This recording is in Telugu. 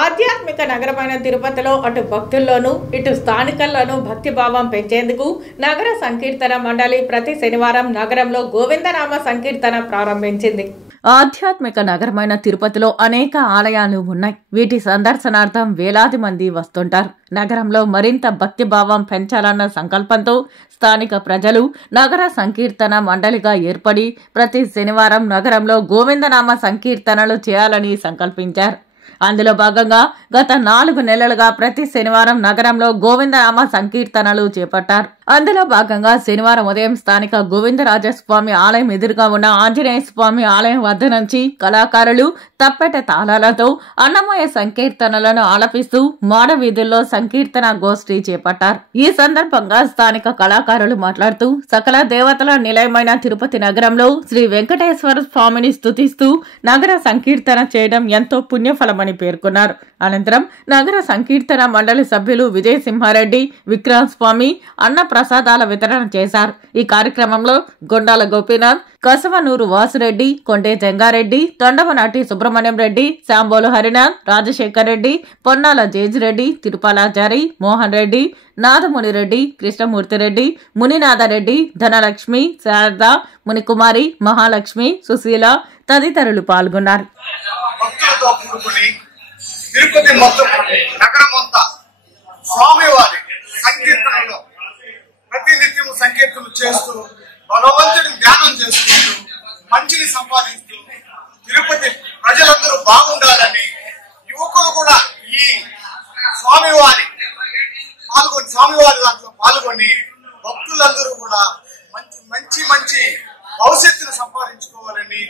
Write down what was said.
ఆధ్యాత్మిక నగరమైన తిరుపతిలో అటు భక్తుల్లోనూ ఇటు స్థానికుల్లోనూ భక్తిభావం పెంచేందుకు నగర సంకీర్తన మండలి ప్రతి శనివారం నగరంలో గోవిందనామ సంకీర్తన ప్రారంభించింది. ఆధ్యాత్మిక నగరమైన తిరుపతిలో అనేక ఆలయాలు ఉన్నాయి. వీటి సందర్శనార్థం వేలాది మంది వస్తుంటారు. నగరంలో మరింత భక్తిభావం పెంచాలన్న సంకల్పంతో స్థానిక ప్రజలు నగర సంకీర్తన మండలిగా ఏర్పడి ప్రతి శనివారం నగరంలో గోవిందనామ సంకీర్తనలు చేయాలని సంకల్పించారు. అందులో భాగంగా గత 4 నెలలుగా ప్రతి శనివారం నగరంలో గోవిందనామ సంకీర్తనలు చేపట్టారు. అందులో భాగంగా శనివారం ఉదయం స్థానిక గోవిందరాజస్వామి ఆలయం ఎదురుగా ఉన్న ఆంజనేయ స్వామి ఆలయం వద్ద నుంచి కళాకారులు తప్పెట తాళాలతో అన్నమయ్య సంకీర్తనలను ఆలపిస్తూ మాడవీధుల్లో సంకీర్తన గోష్ఠి చేపట్టారు. ఈ సందర్భంగా స్థానిక కళాకారులు మాట్లాడుతూ సకల దేవతల నిలయమైన తిరుపతి నగరంలో శ్రీ వెంకటేశ్వర స్వామిని స్తుతిస్తూ నగర సంకీర్తన చేయడం ఎంతో పుణ్యఫలమని పేర్కొన్నారు. అనంతరం నగర సంకీర్తన మండలి సభ్యులు విజయసింహారెడ్డి, విక్రమ్ స్వామి అన్న ప్రసాదాల వితరణ చేశారు. ఈ కార్యక్రమంలో గొండాల గోపీనాథ్, కసవనూరు వాసురెడ్డి, కొండే జంగారెడ్డి, తొండవనాటి సుబ్రహ్మణ్యం రెడ్డి, శాంబోలు హరినాథ్, రాజశేఖర్ రెడ్డి, పొన్నాల జేజిరెడ్డి, తిరుపాలాచారి, మోహన్ రెడ్డి, నాదమునిరెడ్డి, కృష్ణమూర్తిరెడ్డి, మునినాథరెడ్డి, ధనలక్ష్మి, శారద, మునికుమారి, మహాలక్ష్మి, సుశీల తదితరులు పాల్గొన్నారు. తిరుపతి మొత్తం నగరమంతా స్వామివారి సంకీర్తనలో ప్రతినిత్యము సంకీర్తనలు చేస్తూ భగవంతుడిని ధ్యానం చేసుకుంటూ మంచిని సంపాదిస్తూ తిరుపతి ప్రజలందరూ బాగుండాలని యువకులు కూడా ఈ స్వామివారి దాంట్లో పాల్గొని భక్తులందరూ కూడా మంచి భవిష్యత్తును సంపాదించుకోవాలని